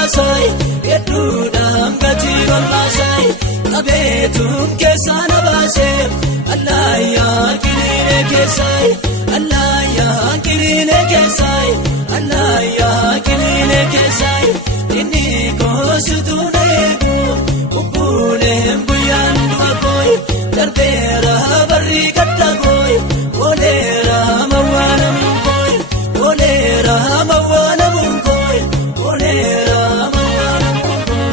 olmaasai hedduudhaan gatiin olmaasai qabeetuun keessaa na baasee Allaayaa kiriinee keessai Allaayaa kiriinee keessai Allaayaa kiriinee keessai inni koosituu na eegu bubbuuleen guyyaan du'a kooyi darbeera barri gadda kooyi ooleera mawwaanamuun kooyi ooleera mawwaanamuun kooyi ooleera mawwaanamuun kooyi.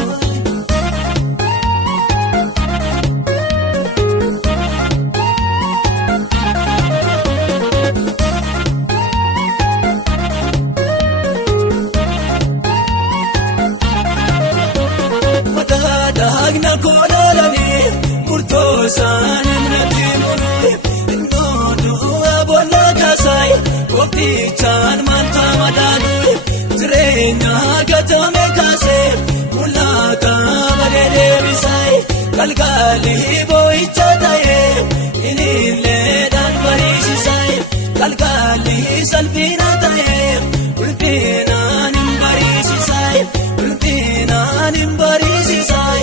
Daagna koololanii murtoosaan natti muruu innoodu'a boolla kaasai kooftichaan manta madaaluu jireenya gatame kaasee mul'ata malee deebisai galgalii boo'icha ta'ee iniilleedhaan bariisisai galgalii salphina ta'ee ulfinaan hin bariisisai ulfinaan hin bariisisai.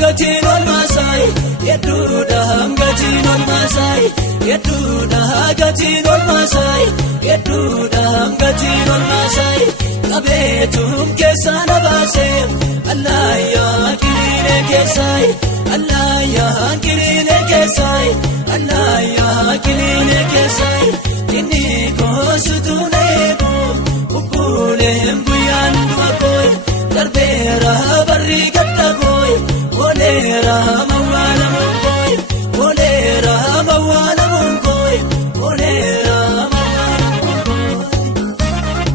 Gatiin olmaasai hedduudhaan gatiin olmaasai hedduudhaan gatiin olmaasai hedduudhaan gatiin olmaasai qabeetuun keessaa na baasee Allaayaa kiriinee keessai Allaayaa kiriinee keessai Allaayaa kiriinee keessai inni koosituu na eegu bubbuuleen guyyaan du'a kooyi darbeera barri gadda kooyi ooleera mawwaanamuun kooyi ooleera mawwaanamuun kooyi ooleera mawwaanamuun kooyi.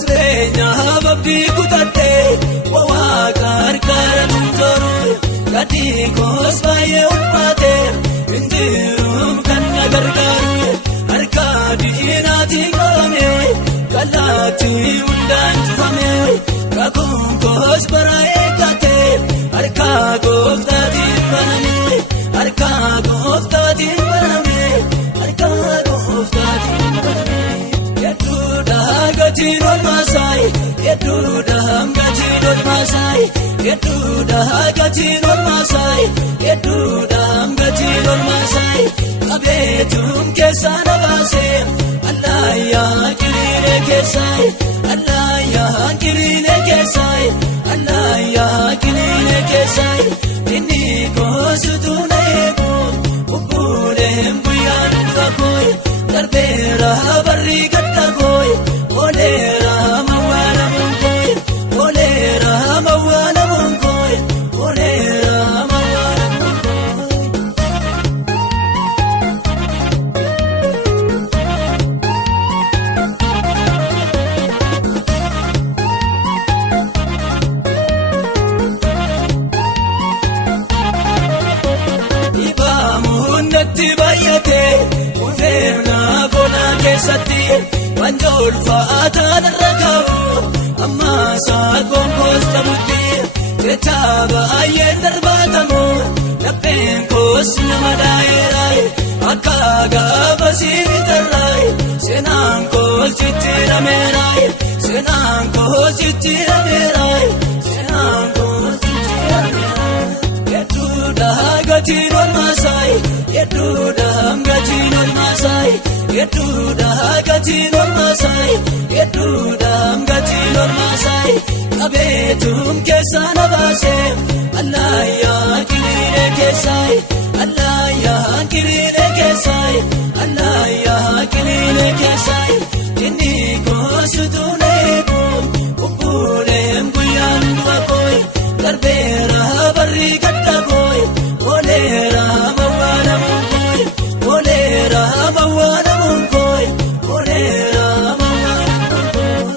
Jireenya ababbii kutadhee waa gargaara tuntooruu gatii koos baay'ee ulfaatee injiruun kan na gargaaru harkaa diinaatiin qabamee kallattii hundaan cufamee kakuun koos bara eeggatee harkaa gooftaatiin banamee harkaa gooftaatiin banamee harkaa gooftaatiin banamee hedduudhaan gatiin olmaasai hedduudhaan gatiin olmaasai hedduudhaan gatiin olmaasai hedduudhaan gatiin olmaasai qabeetuun keessaa na baasee Allaayaa kiriinee keessai Allaayaa kiriinee keessai Allaayaa kiriinee keessai inni koosituu na eegu bubbuuleen guyyaan du'a kooyi darbeera barri gadda kooyi ooleera mawwaanamuun kooyi ooleera mawwaanamuun kooyi ooleera mawwaanamuun kooyi. Ibaamuun natti baay'atee ulfeernaa koonaa keessatti wanjoo ulfaataan irra ga'u ammaa saakoon koos dhabutti jecha baay'een darbaatamu lapheen koos nama daa'eeraay akka gaafa siinitarraay seenaan koos jijjiirameeraay seenaan koos jijjiirameeraay seenaan koos jijjiirameeraay hedduudhaan gatiin olmaasai hedduudhaan gatiin olmaasai hedduudhaan gatiin olmaasai hedduudhaan gatiin olmaasai qabeetuun keessaa na baasee Allaayaa kiriinee keessai Allaayaa kiriinee keessai Allaayaa kiriinee keessai inni koosituu na eegu bubbuuleen guyyaan du'a kooyi darbeera barri gadda kooyi ooleera mawwaanamuun kooyi ooleera mawwaanamuun kooyi ooleera mawwaanamuun kooyi.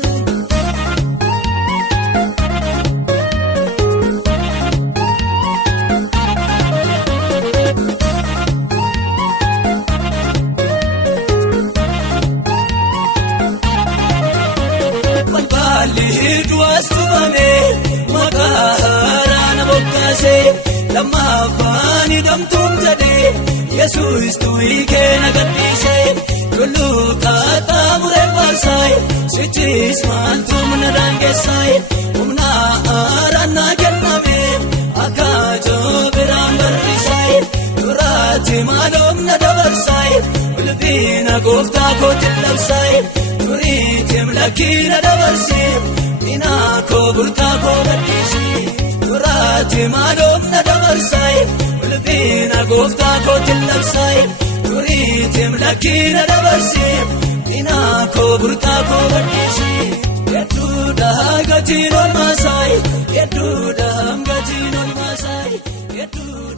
baalli du'aas tumame maqaa haaraa na bokkaase lammaffaan hidhamtuun jedhee Yesuus tu'ii kee na gadhiise tulluu qaxxaamuree baasaayi sichis maaltu na daangeessaayi humna haaraan na kenname akka joobiraan barrisaayi duraatti maaloof na dabarsaayi ulfina gooftaa kootiin labsaayi turiitiin lakkii na dabarsee minaa koo burqaa koo gadhiisee duraatti maaloof na dabarsaayi ulfina gooftaa kootiin labsaayi turiitiin lakkii na dabarsee minaa koo burqaa koo gadhiisee hedduudha gatiin olmaasayi hedduudha gatiin olmaasayi hedduudha.